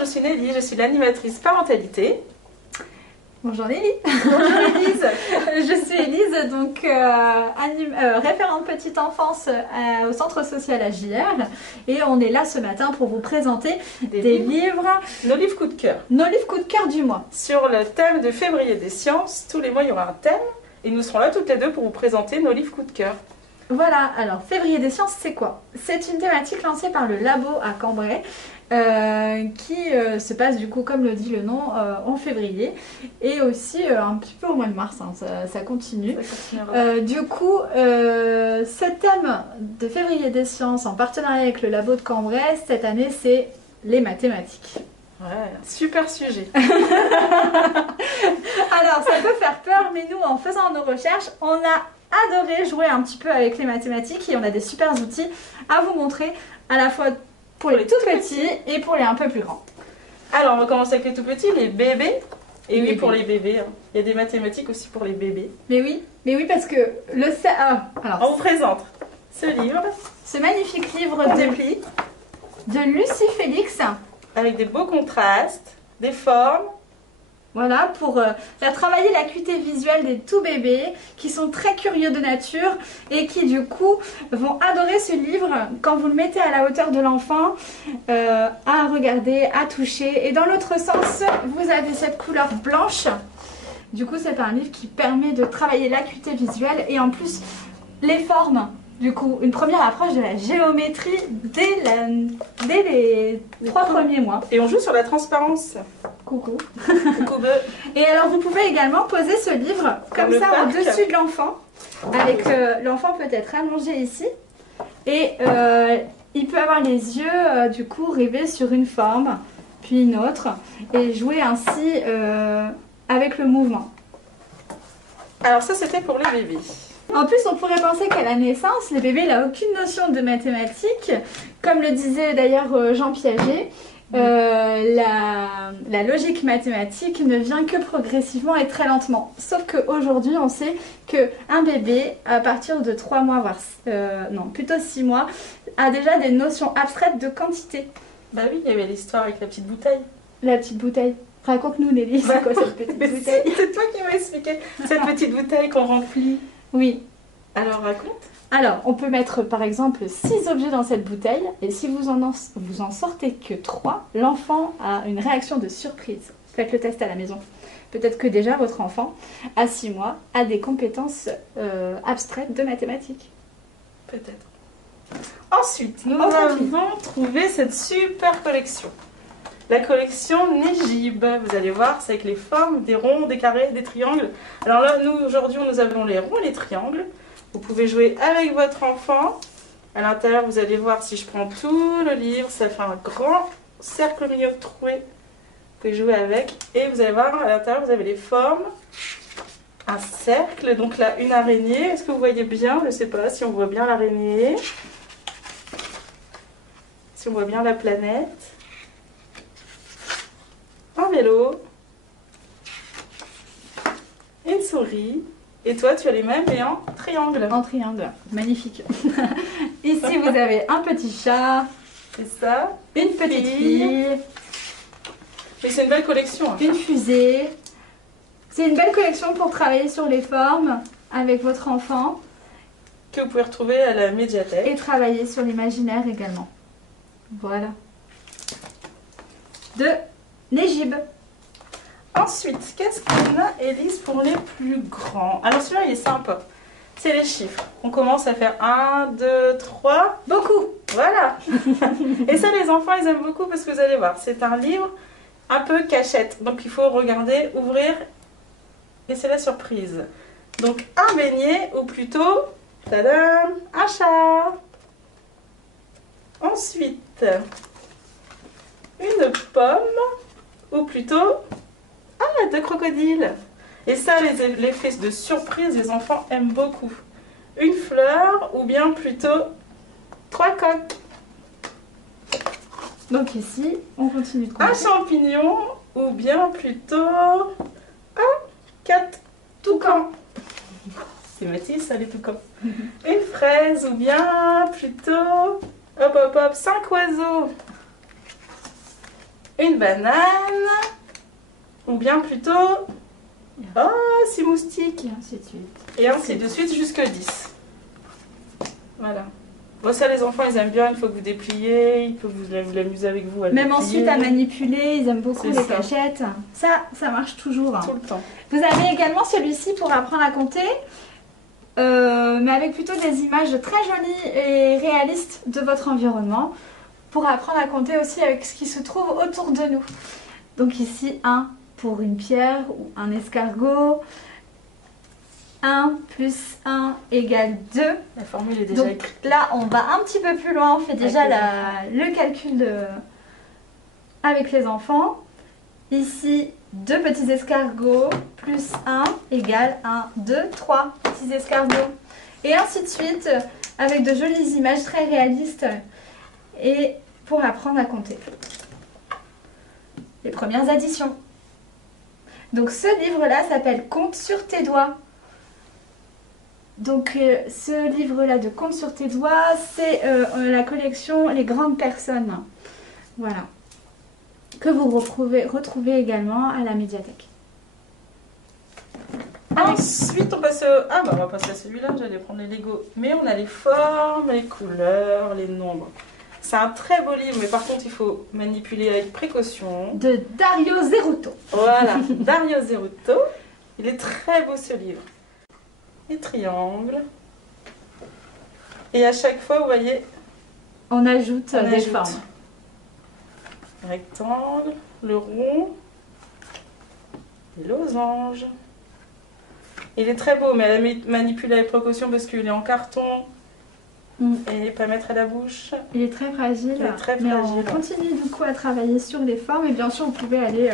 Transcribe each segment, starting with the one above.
je suis Nelly, je suis l'animatrice parentalité. Bonjour Nelly. Bonjour Élise. Je suis Élise, donc référente petite enfance au centre social AJR. Et on est là ce matin pour vous présenter des livres. Nos livres coup de cœur. Nos livres coup de cœur du mois. Sur le thème de février des sciences, tous les mois il y aura un thème. Et nous serons là toutes les deux pour vous présenter nos livres coup de cœur. Voilà, alors février des sciences, c'est quoi? C'est une thématique lancée par le Labo à Cambrai. Qui se passe du coup, comme le dit le nom, en février et aussi un petit peu au mois de mars, hein, ça continue. Du coup, ce thème de février des sciences en partenariat avec le Labo de Cambrai, cette année, c'est les mathématiques. Ouais, super sujet. Alors, ça peut faire peur, mais nous, en faisant nos recherches, on a adoré jouer un petit peu avec les mathématiques et on a des super outils à vous montrer, à la fois pour les tout petits et pour les un peu plus grands. Alors, on va commencer avec les tout petits, les bébés. Et oui, pour les bébés. Hein. Il y a des mathématiques aussi pour les bébés. Mais oui, parce que le... alors, on vous présente ce livre. Ce magnifique livre de Lucie Félix. Avec des beaux contrastes, des formes. Voilà, pour faire travailler l'acuité visuelle des tout bébés qui sont très curieux de nature et qui du coup vont adorer ce livre quand vous le mettez à la hauteur de l'enfant, à regarder, à toucher. Et dans l'autre sens, vous avez cette couleur blanche. Du coup, c'est un livre qui permet de travailler l'acuité visuelle et en plus les formes. Du coup, une première approche de la géométrie dès les 3 premiers mois. Et on joue sur la transparence. Coucou. Coucou. Et alors, vous pouvez également poser ce livre comme ça au-dessus de l'enfant, avec l'enfant peut-être allongé ici. Et il peut avoir les yeux, du coup, rivés sur une forme, puis une autre, et jouer ainsi avec le mouvement. Alors ça, c'était pour les bébés. En plus, on pourrait penser qu'à la naissance, le bébé n'a aucune notion de mathématiques. Comme le disait d'ailleurs Jean Piaget, la logique mathématique ne vient que progressivement et très lentement. Sauf qu'aujourd'hui, on sait qu'un bébé, à partir de 3 mois, voire non, plutôt 6 mois, a déjà des notions abstraites de quantité. Bah oui, il y avait l'histoire avec la petite bouteille. La petite bouteille. Raconte-nous, Nelly, c'est quoi cette petite bouteille? C'est toi qui m'as expliqué. Cette petite bouteille qu'on remplit. Oui. Alors raconte. Alors, on peut mettre par exemple 6 objets dans cette bouteille et si vous en sortez que 3, l'enfant a une réaction de surprise. Faites le test à la maison. Peut-être que déjà votre enfant, à 6 mois, a des compétences abstraites de mathématiques. Peut-être. Ensuite, nous avons trouvé cette super collection. La collection Négib. Vous allez voir, c'est avec les formes, des ronds, des carrés, des triangles. Alors là, nous, aujourd'hui, nous avons les ronds et les triangles. Vous pouvez jouer avec votre enfant. À l'intérieur, vous allez voir, si je prends tout le livre, ça fait un grand cercle au milieu troué. Vous pouvez jouer avec. Et vous allez voir, à l'intérieur, vous avez les formes. Un cercle, donc là, une araignée. Est-ce que vous voyez bien? Je ne sais pas si on voit bien l'araignée. Si on voit bien la planète. Un vélo, une souris, et toi tu as les mêmes mais en triangle. En triangle, magnifique. Ici vous avez un petit chat, c'est ça, une petite fille. Mais c'est une belle collection. Hein. Une fusée. C'est une belle collection pour travailler sur les formes avec votre enfant. Que vous pouvez retrouver à la médiathèque. Et travailler sur l'imaginaire également. Voilà. De Négib. Ensuite, qu'est-ce qu'on a, Élise, pour les plus grands? Alors celui-là, il est sympa. C'est les chiffres. On commence à faire 1, 2, 3. Beaucoup. Voilà. Et ça, les enfants, ils aiment beaucoup parce que vous allez voir, c'est un livre un peu cachette. Donc il faut regarder, ouvrir, et c'est la surprise. Donc un beignet, ou plutôt, tadam, un chat. Ensuite, une pomme. Ou plutôt, deux crocodiles. Et ça, l'effet de surprise, les enfants aiment beaucoup. Une fleur ou bien plutôt 3 coques. Donc ici, on continue de compter. Un champignon ou bien plutôt 4 toucans. C'est Mathis, ça, les toucans. Une fraise ou bien plutôt 5 oiseaux. une banane, ou bien plutôt, oh, 6 moustiques, Et ainsi de suite. et ainsi de suite jusque 10. Voilà. Bon, ça, les enfants, ils aiment bien, une fois que vous dépliez, ils peuvent vous l'amuser avec vous. À Même déplier. ensuite à manipuler, ils aiment beaucoup C'est les ça. cachettes. Ça marche toujours. Hein. Tout le temps. Vous avez également celui-ci pour apprendre à compter, mais avec plutôt des images très jolies et réalistes de votre environnement, pour apprendre à compter aussi avec ce qui se trouve autour de nous. Donc ici, 1 pour une pierre ou un escargot. 1 plus 1 égale 2. La formule est déjà Donc écrite. là, on va un petit peu plus loin, on fait déjà le calcul avec les enfants. Ici, 2 petits escargots plus 1 égale 1, 2, 3 petits escargots. Et ainsi de suite, avec de jolies images très réalistes et pour apprendre à compter. Les premières additions. Donc ce livre-là s'appelle Compte sur tes doigts. Donc ce livre-là de Compte sur tes doigts, c'est la collection Les grandes personnes. Voilà. Que vous retrouvez également à la médiathèque. Ensuite, on passe Ah, bah on va passer à celui-là, j'allais prendre les Lego. Mais on a les formes, les couleurs, les nombres. C'est un très beau livre, mais par contre, il faut manipuler avec précaution. De Dario Zeruto. Voilà, Dario Zeruto. Il est très beau ce livre. Les triangles. Et à chaque fois, vous voyez, On ajoute on des ajoute formes. le rectangle, le rond, les losanges. Il est très beau, mais à manipuler avec précaution parce qu'il est en carton et pas mettre à la bouche. Il est très fragile. Il est très Mais on fragile. continue du coup à travailler sur les formes et bien sûr vous pouvez aller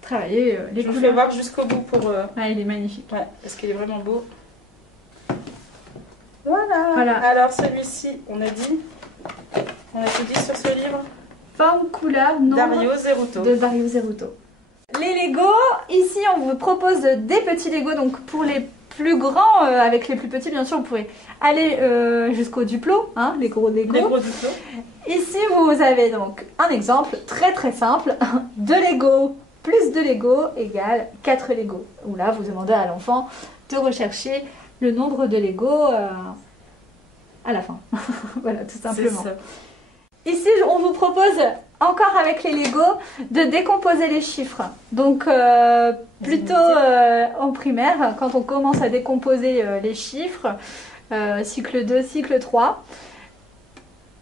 travailler les Je vous couleurs. fais voir jusqu'au bout pour... Ah, il est magnifique. Ouais, parce qu'il est vraiment beau. Voilà. Voilà. Alors celui-ci, on a tout dit sur ce livre. Forme, couleur, nombre Dario Zeruto. de Dario Zeruto. Les Lego, ici on vous propose des petits Lego, donc pour les plus grands, avec les plus petits bien sûr vous pouvez aller jusqu'au Duplo, hein, les gros Lego. Les gros Duplo. Ici vous avez donc un exemple très très simple, 2 Lego plus 2 Lego égale 4 Lego. Où là vous demandez à l'enfant de rechercher le nombre de Lego à la fin. Voilà, tout simplement. C'est ça. Ici, on vous propose, encore avec les Lego, de décomposer les chiffres. Donc, plutôt en primaire, quand on commence à décomposer les chiffres, cycle 2, cycle 3.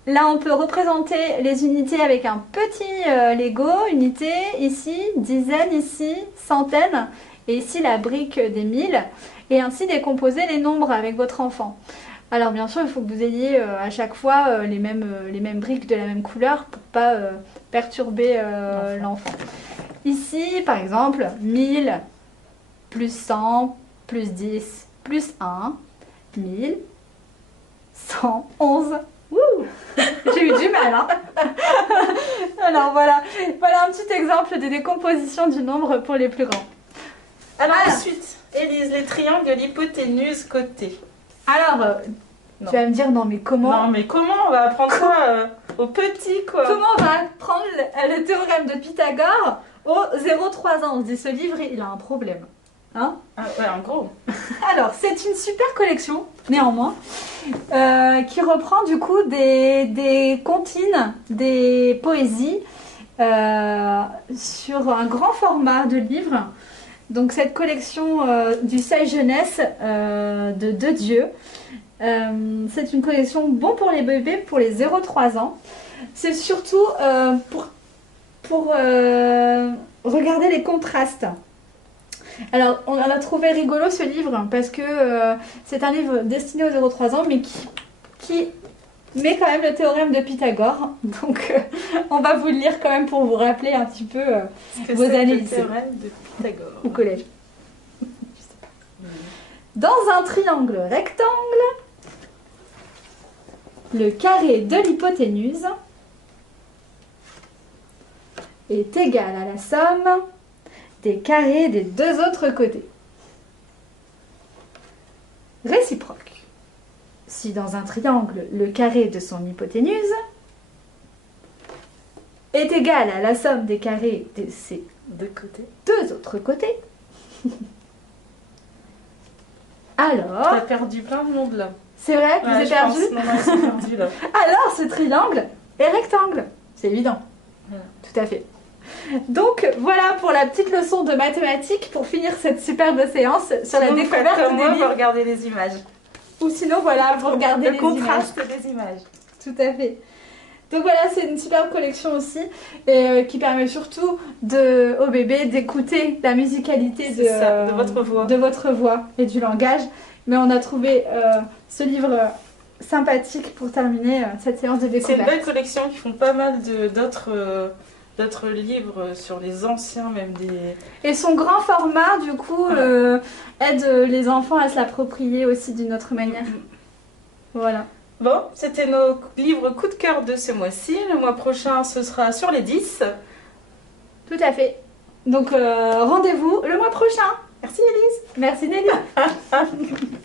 Là, on peut représenter les unités avec un petit Lego, unité, ici, dizaine, ici, centaine, et ici la brique des 1000, et ainsi décomposer les nombres avec votre enfant. Alors bien sûr, il faut que vous ayez à chaque fois les mêmes briques de la même couleur pour ne pas perturber l'enfant. Ici, par exemple, 1000 plus 100 plus 10 plus 1, 1000, 111. J'ai eu du mal, hein. Alors voilà un petit exemple de décomposition du nombre pour les plus grands. Alors ensuite, Élise, les triangles de l'hypoténuse côté. Alors, Non. tu vas me dire, non mais comment Non, mais comment on va apprendre ça aux petits, quoi? Comment on va prendre le théorème de Pythagore aux 0,3 ans? On se dit, ce livre, il a un problème. Hein? Ah, ouais, en gros. Alors, c'est une super collection, néanmoins, qui reprend du coup des comptines, des poésies sur un grand format de livre. Donc, cette collection du Sage Jeunesse de Deux Dieux. C'est une collection bon pour les bébés, pour les 0-3 ans. C'est surtout pour regarder les contrastes. Alors, on a trouvé rigolo ce livre parce que c'est un livre destiné aux 0-3 ans, mais qui met quand même le théorème de Pythagore. Donc, on va vous le lire quand même pour vous rappeler un petit peu vos années lycée. Le théorème de Pythagore. Au collège. Je sais pas. Dans un triangle rectangle, le carré de l'hypoténuse est égal à la somme des carrés des deux autres côtés. Réciproque. Si dans un triangle, le carré de son hypoténuse est égale à la somme des carrés de ces De côté. deux autres côtés. Alors, T'as perdu plein de monde là. c'est vrai que vous Ouais, avez je perdu. pense. Non, ils sont perdus là. Alors, ce triangle est rectangle. C'est évident. Voilà. Tout à fait. Donc, voilà pour la petite leçon de mathématiques pour finir cette superbe séance sur la Sinon, vous faites découverte comme des moi, vous livres. regardez les images. Ou sinon, voilà, vous regardez Le les contraste des images. Tout à fait. Donc voilà, c'est une superbe collection aussi et qui permet surtout au bébé d'écouter la musicalité C'est ça, de votre voix. de votre voix et du langage. Mais on a trouvé ce livre sympathique pour terminer cette séance de C'est une découverte. belle collection qui font pas mal d'autres livres sur les anciens, même des... Et son grand format, du coup, aide les enfants à se l'approprier aussi d'une autre manière. Voilà. Bon, c'était nos livres coup de cœur de ce mois-ci. Le mois prochain, ce sera sur les 10. Tout à fait. Donc rendez-vous le mois prochain. Merci Élise. Merci Nelly.